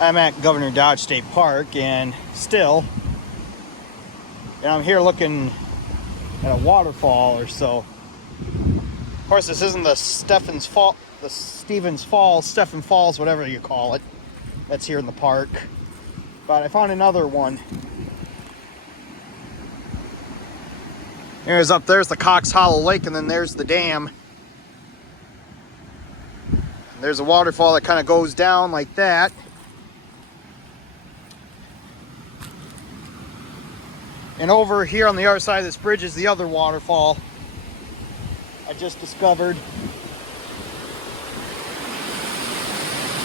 I'm at Governor Dodge State Park, and still, I'm here looking at a waterfall or so. Of course, this isn't the Stephen Falls, whatever you call it. That's here in the park. But I found another one. There's the Cox Hollow Lake, and then there's the dam. And there's a waterfall that kind of goes down like that. And over here on the other side of this bridge is the other waterfall I just discovered.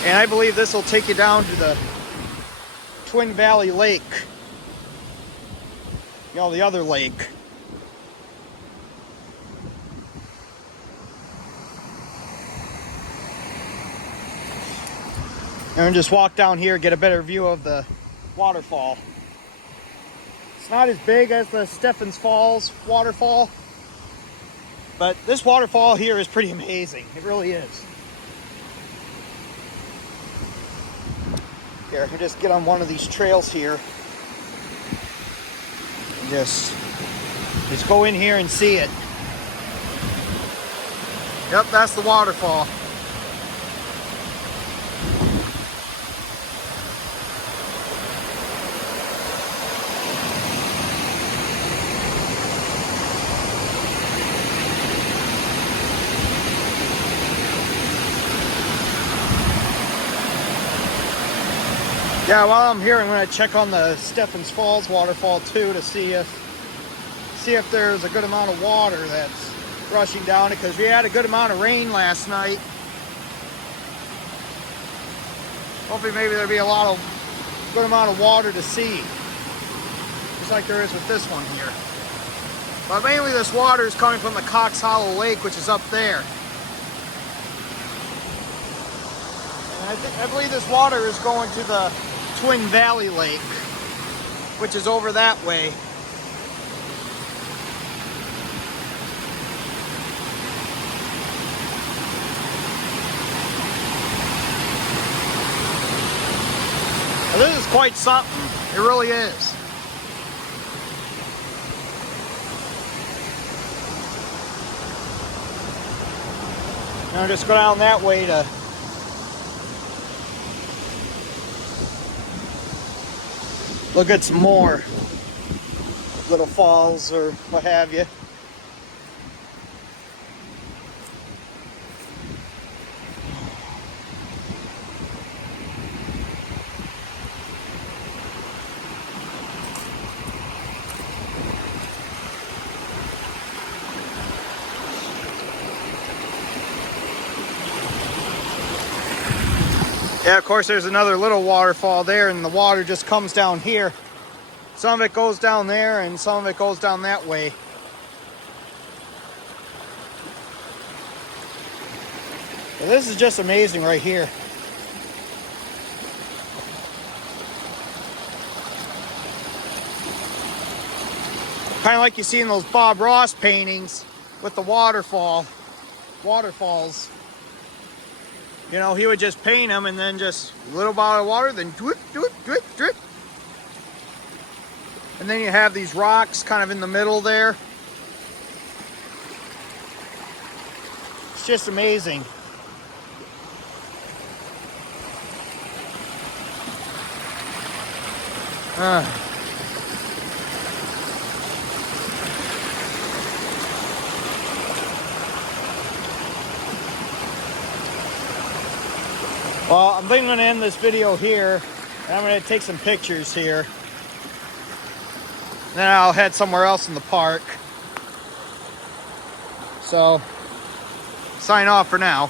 And I believe this will take you down to the Twin Valley Lake. You know, the other lake. And just walk down here, get a better view of the waterfall. It's not as big as the Stephens Falls waterfall, but this waterfall here is pretty amazing. It really is. Here, I'll just get on one of these trails here. And just go in here and see it. Yep, that's the waterfall. Yeah, while I'm here, I'm going to check on the Stephens Falls waterfall too to see if there's a good amount of water that's rushing down it, because we had a good amount of rain last night. Hopefully maybe there'll be a good amount of water to see, just like there is with this one here. But mainly this water is coming from the Cox Hollow Lake, which is up there. And I believe this water is going to the Twin Valley Lake, which is over that way. Now, this is quite something. It really is. Now just go down that way to look at some more little falls or what have you. Yeah, of course there's another little waterfall there, and the water just comes down here. Some of it goes down there and some of it goes down that way. But this is just amazing right here. Kind of like you see in those Bob Ross paintings with the waterfalls. You know, he would just paint them and then just a little bottle of water, then drip, drip, drip, drip. And then you have these rocks kind of in the middle there. It's just amazing. Well, I'm thinking I'm going to end this video here. And I'm going to take some pictures here. Then I'll head somewhere else in the park. So, sign off for now.